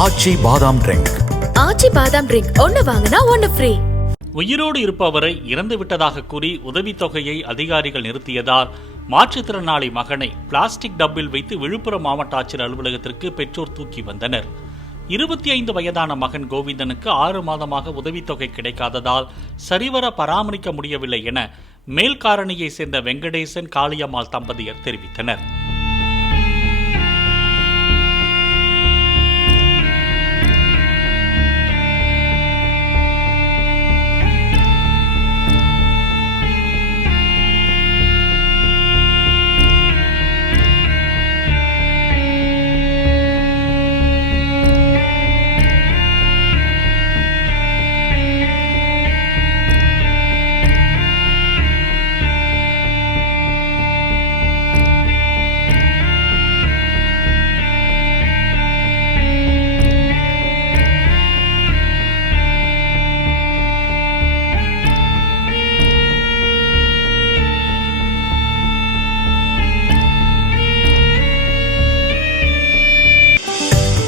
ஆச்சி பாதாம் ட்ரிங்க். ஆச்சி பாதாம் ட்ரிங்க். ஒன்னு வாங்கினா ஒன்னு ஃப்ரீ உயிரோடு இருப்பவரை இறந்து விட்டதாக கூறி உதவித்தொகையை அதிகாரிகள் நிறுத்தியதால் மாற்றுத்திறனாளி மகனை பிளாஸ்டிக் டப்பில் வைத்து விழுப்புரம் மாவட்ட ஆட்சியர் அலுவலகத்திற்கு பெற்றோர் தூக்கி வந்தனர். இருபத்தி ஐந்து வயதான மகன் கோவிந்தனுக்கு ஆறு மாதமாக உதவித்தொகை கிடைக்காததால் சரிவர பராமரிக்க முடியவில்லை என மேல்காரணியை சேர்ந்த வெங்கடேசன் காளியம்மாள் தம்பதியர் தெரிவித்தனர்.